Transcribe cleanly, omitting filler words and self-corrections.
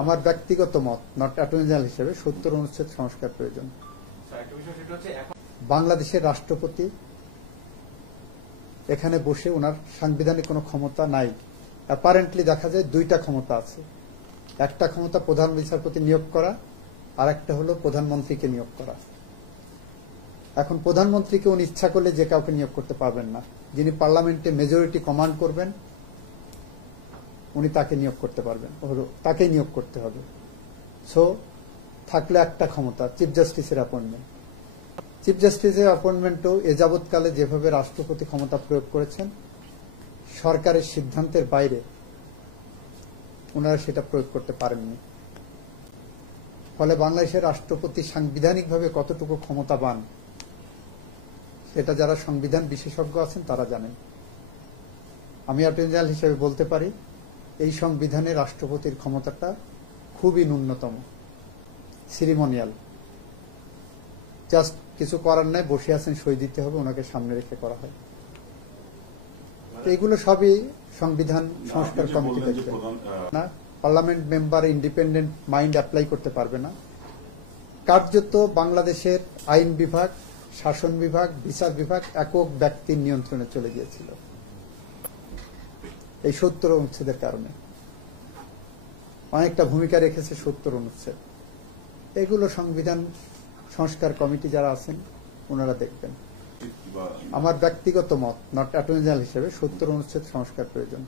আমার ব্যক্তিগত মত, নট অ্যাটর্নি জেনারেল হিসেবে 70 অনুচ্ছেদ সংস্কার প্রয়োজন। বাংলাদেশের রাষ্ট্রপতি এখানে বসে ওনার সাংবিধানিক কোনো ক্ষমতা নাই। অ্যাপারেন্টলি দেখা যায় দুইটা ক্ষমতা আছে, একটা ক্ষমতা প্রধান বিচারপতি নিয়োগ করা, আর একটা হলো প্রধানমন্ত্রীকে নিয়োগ করা। এখন প্রধানমন্ত্রীকে উনি ইচ্ছা করলে যে কাউকে নিয়োগ করতে পারবেন না। যিনি পার্লামেন্টে মেজরিটি কমান্ড করবেন উনি তাকে নিয়োগ করতে পারবেন, তাকেই নিয়োগ করতে হবে। সো থাকলে একটা ক্ষমতা, চিফ জাস্টিসের অ্যাপয়েন্টমেন্ট। চিফ জাস্টিসের অ্যাপয়েন্টমেন্টও এ যাবৎকালে যেভাবে রাষ্ট্রপতি ক্ষমতা প্রয়োগ করেছেন, সরকারের সিদ্ধান্তের বাইরে ওনারা সেটা প্রয়োগ করতে পারেননি। ফলে বাংলাদেশের রাষ্ট্রপতি সাংবিধানিকভাবে কতটুকু ক্ষমতাবান সেটা যারা সংবিধান বিশেষজ্ঞ আছেন তারা জানেন। আমি অ্যাটর্নি জেনারেল হিসেবে বলতে পারি এই সংবিধানে রাষ্ট্রপতির ক্ষমতাটা খুবই ন্যূনতম, সিরিমোনিয়াল। জাস্ট কিছু করার নাই, বসে আছেন, সই দিতে হবে, ওনাকে সামনে রেখে করা হয়। এগুলো সবই সংবিধান সংস্কার কমিটি দেখবে না। Parliament member independent mind apply করতে পারবে না। কার্যত বাংলাদেশের আইন বিভাগ, শাসন বিভাগ, বিচার বিভাগ একক ব্যক্তির নিয়ন্ত্রণে চলে গিয়েছিল এই 70 অনুচ্ছেদের কারণে। অনেকটা ভূমিকা রেখেছে 70 অনুচ্ছেদ। এগুলো সংবিধান সংস্কার কমিটি যারা আছেন ওনারা দেখবেন। আমার ব্যক্তিগত মত, নট অ্যাটর্নি জেনারেল হিসেবে 70 অনুচ্ছেদ সংস্কার প্রয়োজন।